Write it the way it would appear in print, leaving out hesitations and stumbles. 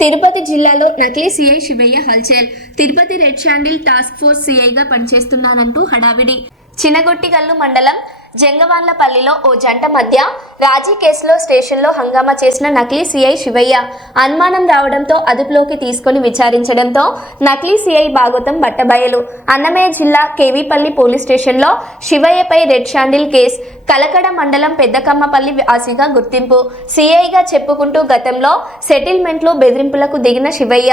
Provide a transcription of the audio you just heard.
తిరుపతి జిల్లాలో నకిలీ సీఐ శివయ్య హల్చల్. తిరుపతి రెడ్ షాండిల్ టాస్క్ ఫోర్స్ సీఐగా పనిచేస్తున్నానంటూ హడావిడి. చినగొట్టిగల్లు మండలం జంగవాన్లపల్లిలో ఓ జంట మధ్య రాజీ కేసులో స్టేషన్లో హంగామా చేసిన నకిలీ సీఐ శివయ్య అనుమానం రావడంతో అదుపులోకి తీసుకుని విచారించడంతో నకిలీ సీఐ భాగవతం బట్టబయలు. అన్నమయ్య జిల్లా కేవీపల్లి పోలీస్ స్టేషన్లో శివయ్యపై రెడ్ షాండిల్ కేసు. కలకడ మండలం పెద్దకమ్మపల్లి వాసిగా గుర్తింపు. సీఐగా చెప్పుకుంటూ గతంలో సెటిల్మెంట్లు బెదిరింపులకు దిగిన శివయ్య